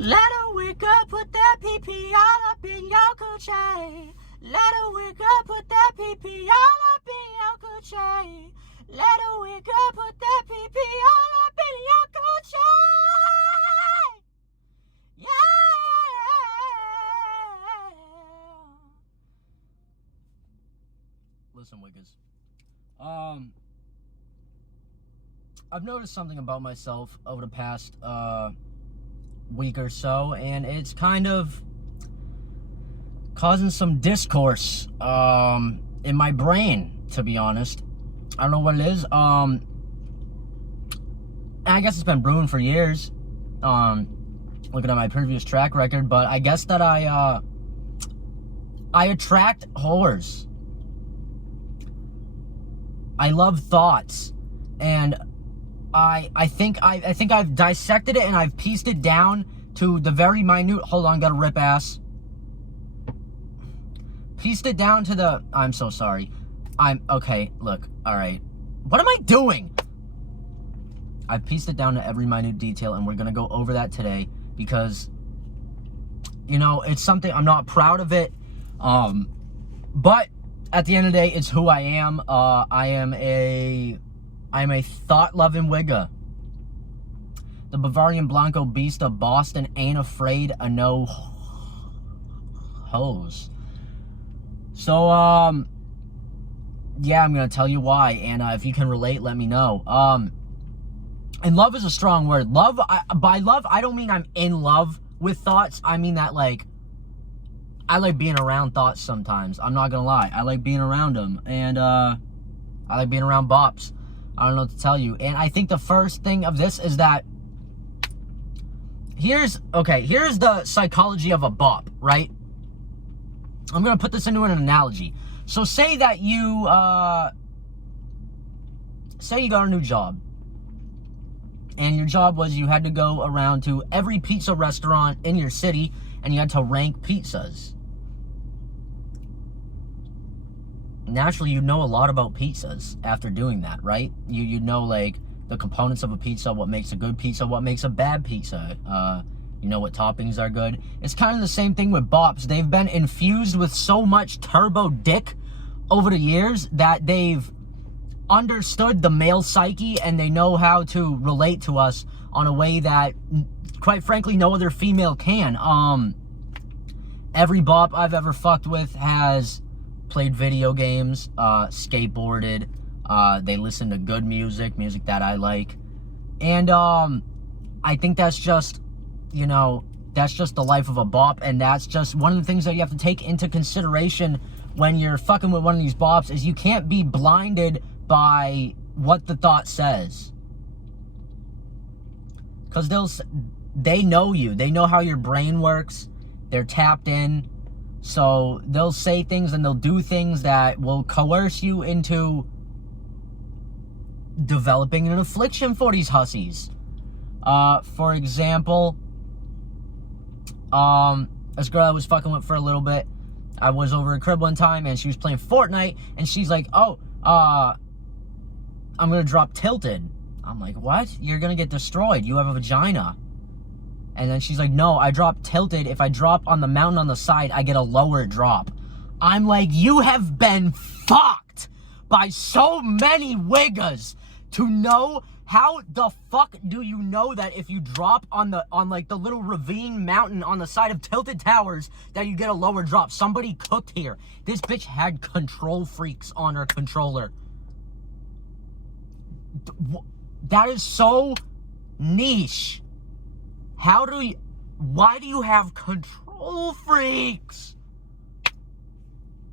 Let a wigga put that pee-pee all up in your coochie. Let a wigga put that pee-pee all up in your coochie. Let a wigga put that pee-pee all up in your coochie. Yeah. Listen, wiggas. I've noticed something about myself over the past week or so, and it's kind of causing some discourse in my brain, to be honest. I don't know what it is. I guess it's been brewing for years, looking at my previous track record, but I guess that I attract whores. I love thoughts, and I think I've dissected it and I've pieced it down to the very minute. Hold on, gotta rip ass. Pieced it down to the. I'm so sorry. Okay. Look, all right. What am I doing? I've pieced it down to every minute detail, and we're gonna go over that today because, you know, it's something I'm not proud of it. But at the end of the day, it's who I am. I'm a thought-loving wigga. The Bavarian Blanco beast of Boston ain't afraid of no hoes. So, yeah, I'm gonna tell you why, and if you can relate, let me know. And love is a strong word. By love, I don't mean I'm in love with thoughts. I mean that, like, I like being around thoughts sometimes. I'm not gonna lie. I like being around them, and I like being around bops. I don't know what to tell you. And I think the first thing of this is that here's the psychology of a bop, right? I'm going to put this into an analogy. So say that you got a new job. And your job was you had to go around to every pizza restaurant in your city and you had to rank pizzas. Naturally, you know a lot about pizzas after doing that, right? You know, like, the components of a pizza, what makes a good pizza, what makes a bad pizza. You know what toppings are good. It's kind of the same thing with bops. They've been infused with so much turbo dick over the years that they've understood the male psyche and they know how to relate to us on a way that, quite frankly, no other female can. Every bop I've ever fucked with has played video games, skateboarded, they listen to good music that I like, and I think that's just, you know, that's just the life of a bop, and that's just one of the things that you have to take into consideration when you're fucking with one of these bops, is you can't be blinded by what the thought says, because they know you, they know how your brain works, they're tapped in. So they'll say things and they'll do things that will coerce you into developing an affliction for these hussies. For example, this girl I was fucking with for a little bit, I was over at crib one time and she was playing Fortnite and she's like, oh, I'm gonna drop tilted. I'm like, what? You're gonna get destroyed. You have a vagina. And then she's like, no, I drop tilted. If I drop on the mountain on the side, I get a lower drop. I'm like, you have been fucked by so many wiggas to know. How the fuck do you know that if you drop on like the little ravine mountain on the side of Tilted Towers that you get a lower drop? Somebody cooked here. This bitch had control freaks on her controller. That is so niche. Why do you have control freaks?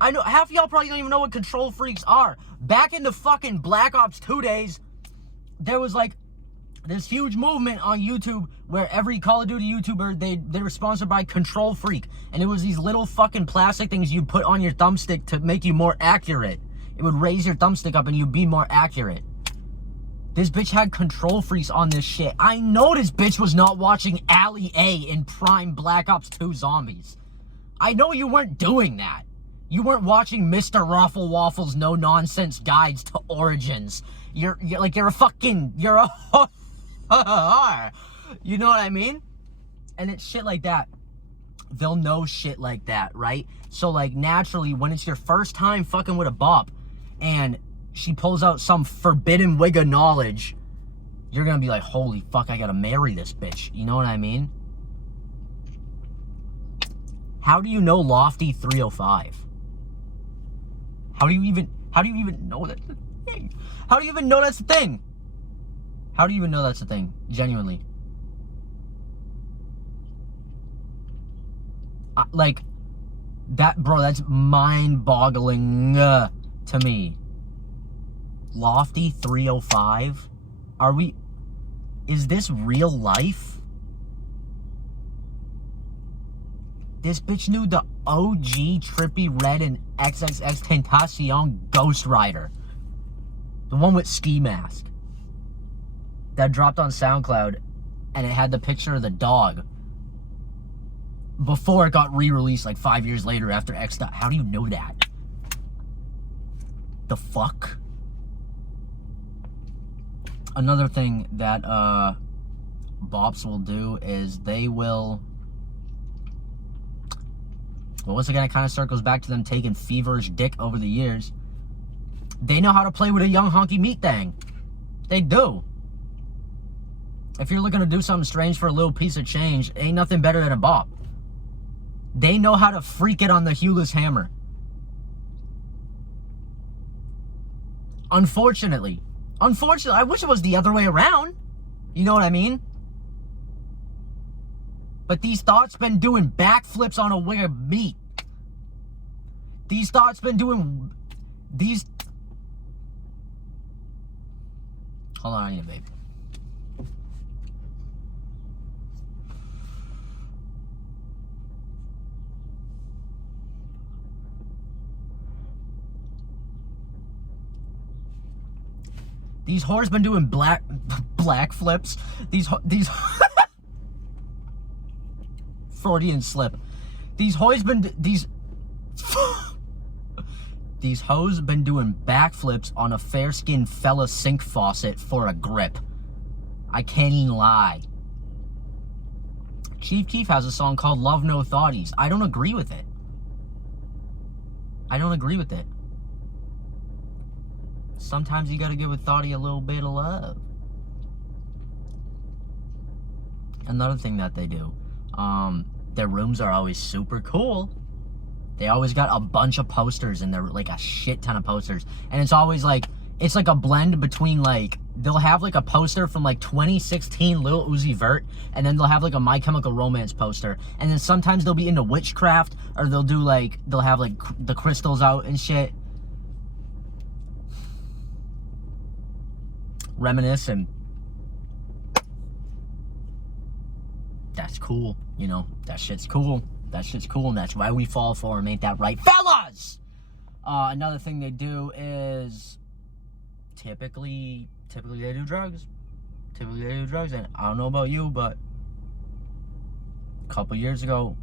I know, half of y'all probably don't even know what control freaks are. Back in the fucking Black Ops 2 days, there was like this huge movement on YouTube where every Call of Duty YouTuber, they were sponsored by Control Freak. And it was these little fucking plastic things you put on your thumbstick to make you more accurate. It would raise your thumbstick up and you'd be more accurate. This bitch had control freaks on this shit. I know this bitch was not watching Alley A in prime Black Ops 2 Zombies. I know you weren't doing that. You weren't watching Mr. Raffle Waffle's no-nonsense guides to Origins. You're a, you know what I mean? And it's shit like that. They'll know shit like that, right? So, like, naturally, when it's your first time fucking with a bop and she pulls out some forbidden wigga knowledge, you're gonna be like, holy fuck, I gotta marry this bitch. You know what I mean? How do you know Lofty 305? How do you even know that's the thing? How do you even know that's the thing? How do you even know that's the thing? Genuinely. Like, that, bro, that's mind-boggling to me. Lofty 305? Is this real life? This bitch knew the OG Trippy Red and XXX Tentacion Ghost Rider. The one with ski mask. That dropped on SoundCloud, and it had the picture of the dog. Before it got re-released like 5 years later after X. How do you know that? The fuck? Another thing that bops will do is they will... Well, once again, it kind of circles back to them taking feverish dick over the years. They know how to play with a young honky meat thing. They do. If you're looking to do something strange for a little piece of change, ain't nothing better than a bop. They know how to freak it on the Hueless hammer. Unfortunately, I wish it was the other way around. You know what I mean? But these thoughts been doing backflips on a wing of meat. These thoughts been doing these. Hold on, babe. These whores been doing black flips. These Freudian slip. These hoes been doing backflips on a fair-skinned fella sink faucet for a grip. I can't even lie. Chief Keef has a song called Love No Thotties. I don't agree with it. Sometimes you gotta give a thotty a little bit of love. Another thing that they do, their rooms are always super cool. They always got a bunch of posters in there, like a shit ton of posters. And it's always like, it's like a blend between like, they'll have like a poster from like 2016 Lil Uzi Vert, and then they'll have like a My Chemical Romance poster. And then sometimes they'll be into witchcraft, or they'll do like, they'll have like the crystals out and shit. Reminiscing. That's cool, you know. That shit's cool, and that's why we fall for them. Ain't that right, fellas? Another thing they do is typically they do drugs. And I don't know about you, but a couple years ago,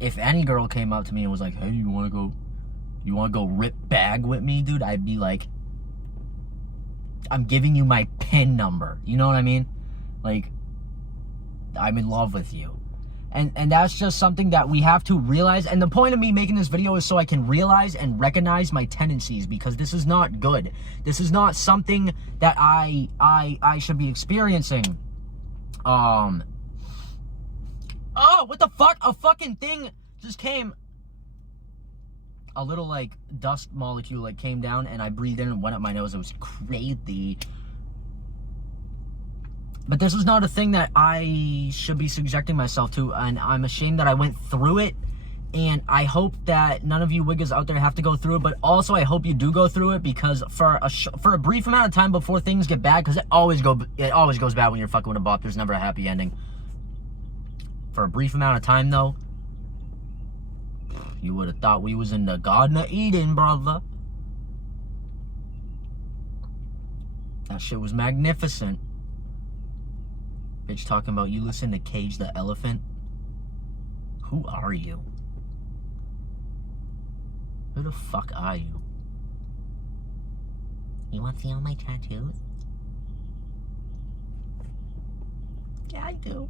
if any girl came up to me and was like, hey, you wanna go rip bag with me, dude? I'd be like, I'm giving you my PIN number. You know what I mean? Like, I'm in love with you. And that's just something that we have to realize. And the point of me making this video is so I can realize and recognize my tendencies, because this is not good. This is not something that I should be experiencing. Oh, what the fuck? A fucking thing just came. A little like dust molecule like came down, and I breathed in and went up my nose. It was crazy. But this is not a thing that I should be subjecting myself to, and I'm ashamed that I went through it. And I hope that none of you wiggas out there have to go through it, but also I hope you do go through it, because for a brief amount of time before things get bad, because it always goes bad when you're fucking with a bop. There's never a happy ending. For a brief amount of time though, you would have thought we was in the Garden of Eden, brother. That shit was magnificent. Bitch talking about you listen to Cage the Elephant. Who are you? Who the fuck are you? You want to see all my tattoos? Yeah, I do.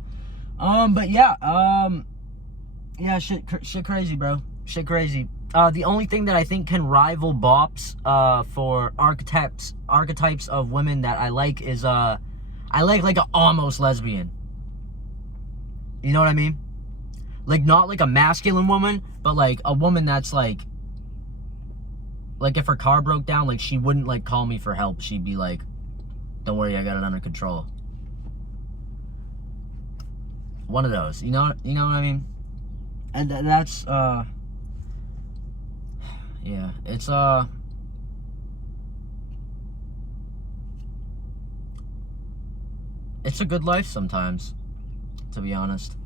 But yeah, yeah, shit crazy, bro. Shit crazy. The only thing that I think can rival bops, for archetypes of women that I like is, I like an almost lesbian. You know what I mean? Like, not like a masculine woman, but like a woman that's like if her car broke down, like, she wouldn't like call me for help. She'd be like, don't worry, I got it under control. One of those, you know what I mean? And that's, yeah, it's a good life sometimes, to be honest.